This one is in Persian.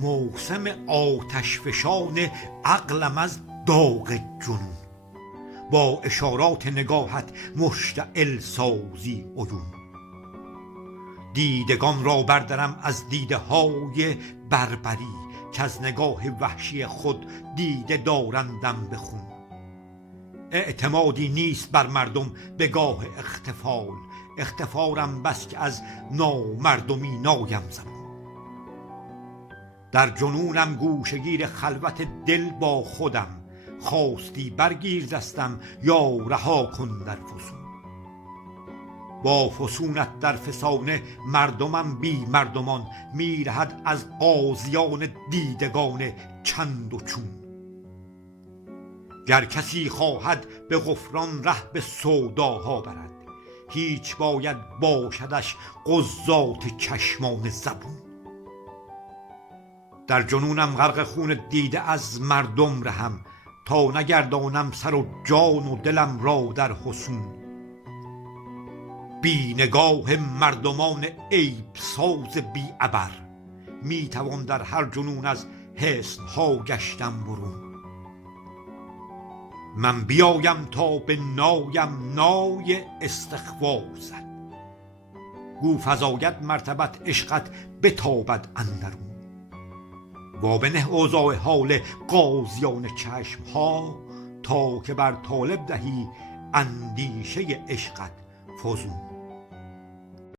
موسم آتش فشان عقلم از داغ جنون، با اشارات نگاهت مشتعل سازی عیون. دیدگان را بردرم از دیده های بربری، که از نگاه وحشی خود دیده دارندم به خون. اعتمادی نیست بر مردم به گاه اختفال، اختفارم بس که از نامردمی نایم زبون. در جنونم گوشگیر خلوت دل با خودم، خواستی برگیر دستم یا رها کن در فسون. با فسونت در فسانه مردمم بی مردمان، میرهد از قاضیان دیدگان چند و چون. گر کسی خواهد به غفران ره به سوداها برد، هیچ باید باشدش قضات چشمان زبون. در جنونم غرق خون دیده از مردم رهم، تا نگردانم سر و جان و دلم را در حصون. بی نگاه مردمان عیب ساز بی عبر، می توان در هر جنون از حصن ها گشتم برون. من بیایم تا به نایم نای استخفا زد، گو فزاید مرتبت عشقت بتابد اندرون. وا بنه اوضاع حال قاضیان چشم ها، تا که بر طالب دهی اندیشه عشقت فزون.